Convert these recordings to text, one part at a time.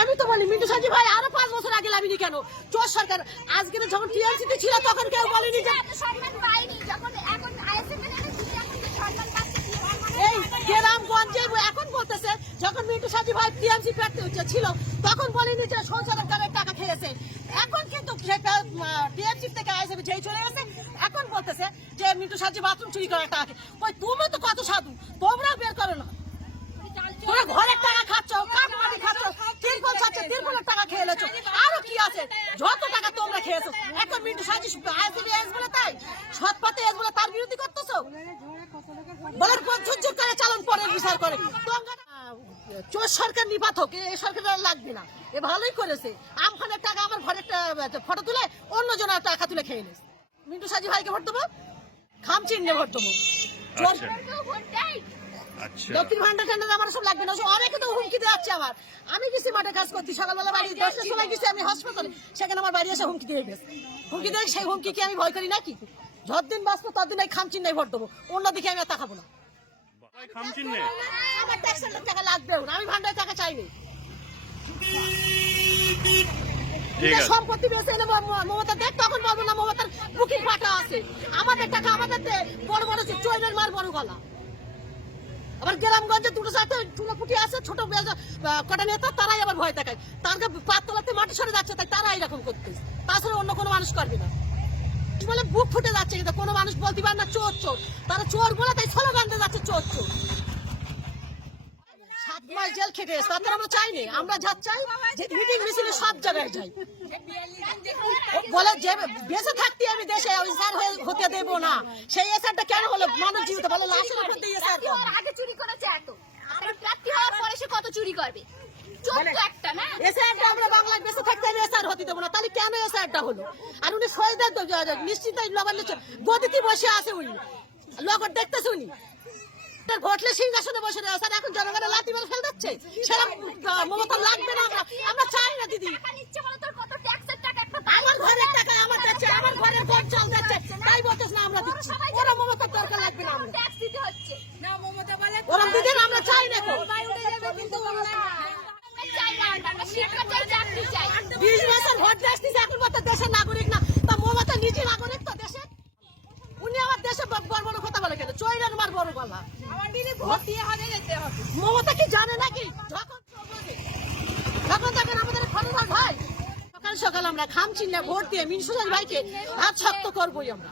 আমি তো বলি মিন্টু সাজি ভাই আরো 5 বছর আগে লাভিনি কেন? চোর সরকার আজকে যখন টিএমসিতে ছিল তখন কেউ বলেনি যে এই গ্রামগঞ্জে এখন বলতেছে যখন মিন্টু সাজি ভাই টিএমসি প্রার্থী ছিল তখন বলেনি যে সংসদের টাকা খেয়েছে। এখন কিন্তু সেটা টিএমসি থেকে আইএসএফ যেই চলে গেছে এখন বলতেছে যে মিন্টু সাজি বাথরুম চুরি করার টাকা। ওই তুমি তো কত সাধু, তোমরা বের করো না। তোমরা ঘরের টাকা খাচ্ছ, কাকমাটি খাচ্ছ, তিরপল খাচ্ছ, তিরপলের টাকা খেয়ে লেছো। আরো কি আছে? যত টাকা তোমরা খেয়েছো এখন মিন্টু সাজি আইএসএফ বলে তাই সৎপথে এস বলে তার বিরোধী করতেছো। বলার পর ঝুরঝুর করে চালন পরে বিচার করে। চোর সরকার নিপাত হোক, এই সরকার লাগবে না। এ ভালোই করেছে। আমখানের টাকা আমার ঘরের ফটো তুলে অন্য জনের টাকা তুলে খেয়ে নিস। মিন্টু সাজি ভাইকে ভোট দেবো, খাম চিহ্নে ভোট দেবো। লক্ষ্মীর ভান্ডার টান্ডার আমার সব লাগবে না। অনেকে তো হুমকি দিয়ে যাচ্ছে আমার। আমি গেছি মাঠে কাজ করছি, সকালবেলা বাড়ি 10টার সময় গেছি আমি হাসপাতালে, সেখানে আমার বাড়ি এসে হুমকি দিয়ে গেছে। হুমকি দিয়ে সেই হুমকি কি আমি ভয় করি নাকি? যতদিন বাঁচবো ততদিন এই খাম চিহ্নে ভোট দেবো, অন্যদিকে আমি তাকাবো না। আমার ট্যাক্সের টাকা লাগবেও না, আমি ভান্ডারের টাকা চাইনি। সম্পত্তি বেঁচে এনে মমতা দেখ, তখন বলবো না মমতার বুকিং ফাটা আছে। আমাদের টাকা আমাদের বড় বড় চৈনের মার বড় গলা। আবার গ্রামগঞ্জে দুটো চারটে চুনাপুটি আছে, ছোট কটা নেতা, তারাই আবার ভয় দেখায়। তার পাতলাতে মাটি সরে যাচ্ছে, তাই তারা এরকম করতেছে। তাছাড়া অন্য কোনো মানুষ করবে না। বলে বুক ফুটে যাচ্ছে, কিন্তু কোনো মানুষ বলতে পারে না চোর চোর। তারা চোর বলে তাই স্লোগান দিয়ে যাচ্ছে চোর চোর। 7 মাস জেল খেটে তাতে আমরা চাইনি। আমরা যা চাই যে মিটিং মিছিলে সব জায়গায় যাই। বলে যে বেঁচে থাকতে আমি দেশে স্যার হতে দেব না। সেই এসারটা কেন হলো? মানুষ জীবিত ভালো লাশের উপর দিয়ে এসার আগে চুরি করেছে এত, আমরা প্রার্থী হওয়ার পরে সে কত চুরি করবে? চোদ্দ একটা না এসারটা আমরা বাংলায় বেঁচে থাকতে আমি এসার হতে দেবো না। তাহলে কেন এসারটা হলো? আর উনি শহীদের নিশ্চিত গদিতে বসে আছে, উনি লগর দেখতেছে। উনি ভোটলে সিংহাসনে বসে রয়েছে, স্যার এখন জনগণের লাথি মার ফেল দিচ্ছে। সেরকম মমতা লাগবে না, আমরা চাই না। দিদি আমার ঘরের টাকা আমার দিচ্ছে, আমার ঘরের ঘর চাল দিচ্ছে, তাই বলতেছ না আমরা দিচ্ছি। ওরা মমতার দরকার লাগবে না, ট্যাক্স দিতে হচ্ছে না মমতা বলে ওরা দিদির আমরা চাই না। 20 বছর ভোট দিয়েছে, এখন মতো দেশের নাগরিক না। তা মমতা নিজে নাগরিক তো দেশের। উনি আমার দেশে বড় বড় কথা বলে কেন? চৈরার মার বড় গলা। মমতা কি জানে নাকি? যখন দেখেন আমাদের খরচ ভাই, সকাল সকাল আমরা খাম চিহ্নে ভোট দিয়ে মিন্টু সাজি ভাইকে হাত শক্ত করবোই। আমরা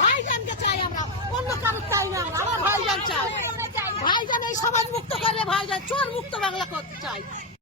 ভাইজানকে চাই, আমরা অন্য কারোর চাই না। আমরা আমার ভাইজান চাই। ভাইজান এই সমাজ মুক্ত করলে ভাইজান চোর মুক্ত বাংলা করতে চাই।